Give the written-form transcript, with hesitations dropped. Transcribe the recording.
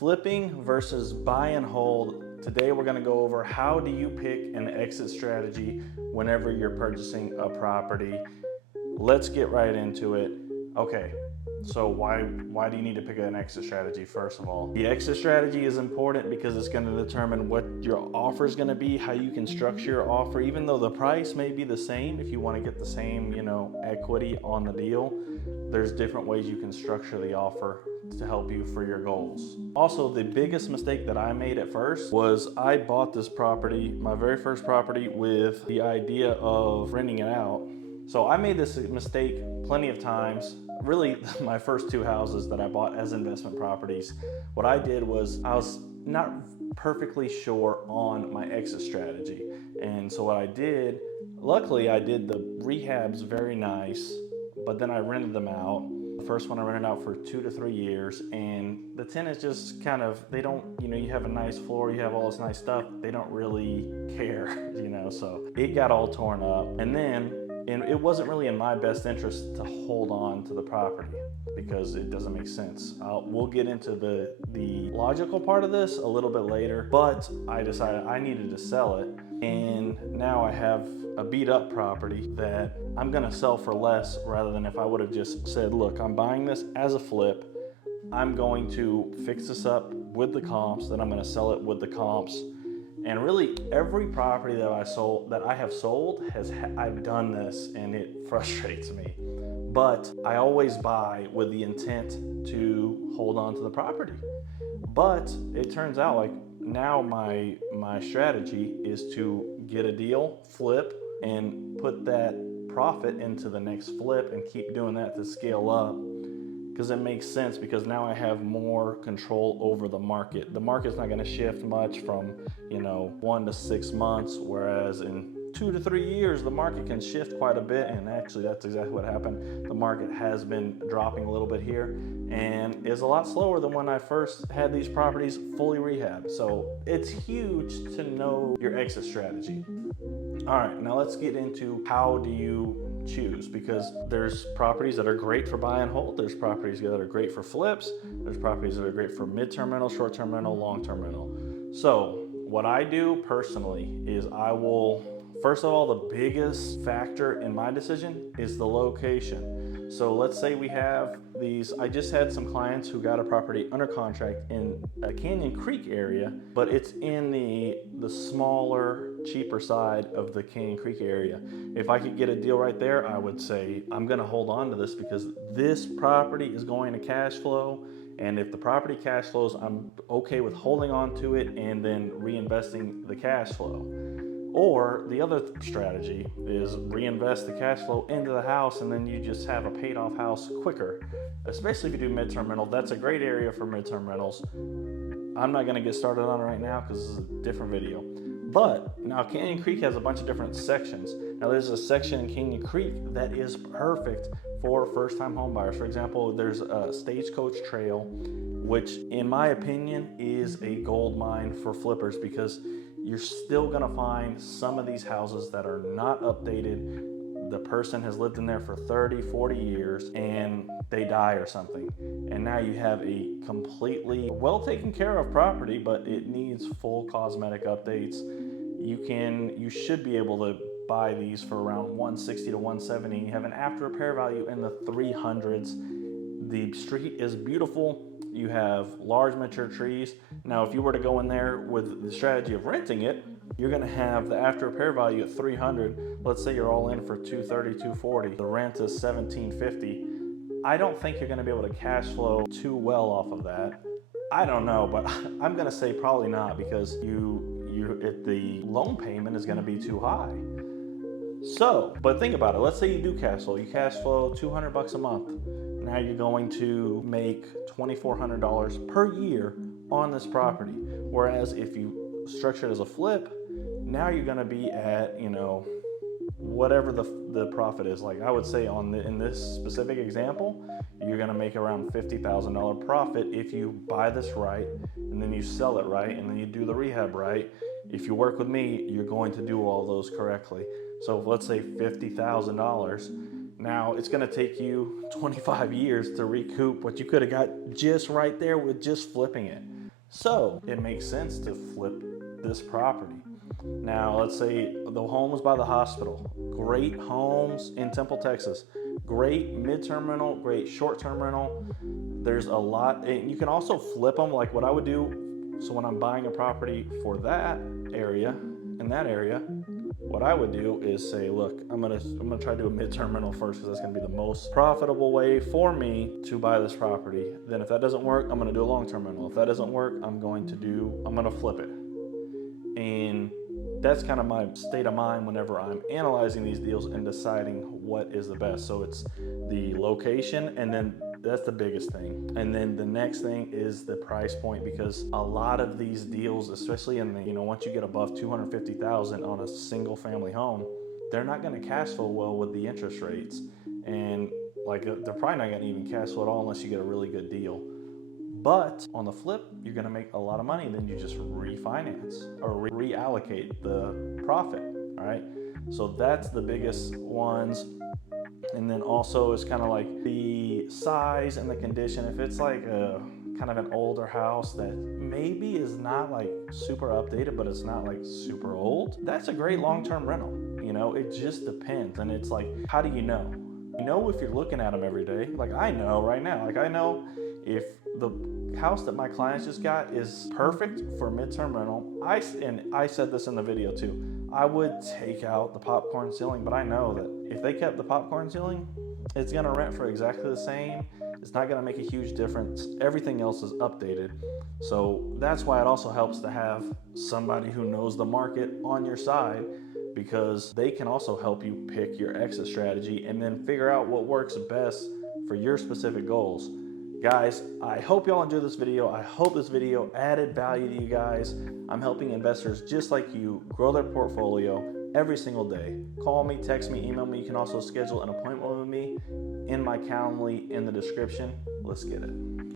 Flipping versus buy and hold. Today we're gonna go over how do you pick an exit strategy whenever you're purchasing a property. Let's get right into it. Okay, so why do you need to pick an exit strategy? First of all, the exit strategy is important because it's going to determine what your offer is going to be, how you can structure your offer. Even though the price may be the same, if you want to get the same, equity on the deal, there's different ways you can structure the offer to help you for your goals. Also, the biggest mistake that I made at first was I bought this property, my very first property, with the idea of renting it out. So I made this mistake plenty of times. Really, my first two houses that I bought as investment properties, what I did was I was not perfectly sure on my exit strategy. And so what I did, luckily I did the rehabs very nice, but then I rented them out. The first one I rented out for 2 to 3 years, and the tenants just kind of, they don't, you have a nice floor, you have all this nice stuff, they don't really care, so it got all torn up. And it wasn't really in my best interest to hold on to the property because it doesn't make sense. We'll get into the logical part of this a little bit later, but I decided I needed to sell it. And now I have a beat up property that I'm gonna sell for less, rather than if I would have just said, look, I'm buying this as a flip. I'm going to fix this up with the comps, then I'm gonna sell it with the comps. And really, every property that I have sold, I've done this, and it frustrates me. But I always buy with the intent to hold on to the property. But it turns out like now my strategy is to get a deal, flip, and put that profit into the next flip and keep doing that to scale up. Because it makes sense, because now I have more control over the market. The market's not going to shift much from 1 to 6 months, whereas in 2 to 3 years the market can shift quite a bit. And actually that's exactly what happened. The market has been dropping a little bit here and is a lot slower than when I first had these properties fully rehabbed. So it's huge to know your exit strategy. All right, now let's get into how do you choose, because there's properties that are great for buy and hold, there's properties that are great for flips, there's properties that are great for mid-term rental, short-term rental, long-term rental. So what I do personally is I will, first of all, the biggest factor in my decision is the location. So let's say we have these, I just had some clients who got a property under contract in a Canyon Creek area, but it's in the smaller, cheaper side of the Canyon Creek area. If I could get a deal right there, I would say I'm gonna hold on to this because this property is going to cash flow. And if the property cash flows, I'm okay with holding on to it and then reinvesting the cash flow. Or the other strategy is reinvest the cash flow into the house, and then you just have a paid off house quicker. Especially if you do midterm rental, that's a great area for midterm rentals. I'm not gonna get started on it right now because this is a different video. But now Canyon Creek has a bunch of different sections. Now there's a section in Canyon Creek that is perfect for first-time home buyers. For example, there's a Stagecoach Trail, which in my opinion is a gold mine for flippers, because you're still gonna find some of these houses that are not updated. The person has lived in there for 30, 40 years and they die or something. And now you have a completely well taken care of property, but it needs full cosmetic updates. You should be able to buy these for around 160 to 170. You have an after repair value in the 300s. The street is beautiful. You have large mature trees. Now, if you were to go in there with the strategy of renting it, you're gonna have the after repair value at 300. Let's say you're all in for 230, 240. The rent is 1750. I don't think you're gonna be able to cash flow too well off of that. I don't know, but I'm gonna say probably not, because the loan payment is gonna be too high. So, but think about it. Let's say you do cash flow. You cash flow $200 a month. Now you're going to make $2,400 per year on this property. Whereas if you structure it as a flip, now you're going to be at, whatever the profit is. Like I would say in this specific example, you're going to make around $50,000 profit if you buy this right, and then you sell it right, and then you do the rehab right. If you work with me, you're going to do all those correctly. So let's say $50,000. Now it's gonna take you 25 years to recoup what you could have got just right there with just flipping it. So it makes sense to flip this property. Now, let's say the home was by the hospital. Great homes in Temple, Texas. Great mid-term rental, great short-term rental. There's a lot, and you can also flip them like what I would do. So when I'm buying a property for that area, in that area, what I would do is say, look, I'm gonna try to do a mid-term rental first, because that's gonna be the most profitable way for me to buy this property. Then if that doesn't work, I'm gonna do a long-term rental. If that doesn't work, I'm gonna flip it. And that's kind of my state of mind whenever I'm analyzing these deals and deciding what is the best. So it's the location, and then that's the biggest thing. And then the next thing is the price point, because a lot of these deals, especially in the, once you get above 250,000 on a single family home, they're not going to cash flow well with the interest rates. And like, they're probably not going to even cash flow at all unless you get a really good deal. But on the flip, you're going to make a lot of money, and then you just refinance or reallocate the profit. All right. So that's the biggest ones. And then also it's kind of like the size and the condition. If it's like a kind of an older house that maybe is not like super updated, but it's not like super old, that's a great long-term rental. It just depends. And it's like, how do you know? If you're looking at them every day. Like, I know right now, I know if the house that my clients just got is perfect for midterm rental. I said this in the video too, I would take out the popcorn ceiling, but I know that if they kept the popcorn ceiling, it's gonna rent for exactly the same. It's not gonna make a huge difference. Everything else is updated. So that's why it also helps to have somebody who knows the market on your side, because they can also help you pick your exit strategy and then figure out what works best for your specific goals. Guys, I hope y'all enjoyed this video. I hope this video added value to you guys. I'm helping investors just like you grow their portfolio every single day. Call me, text me, email me. You can also schedule an appointment with me in my Calendly in the description. Let's get it.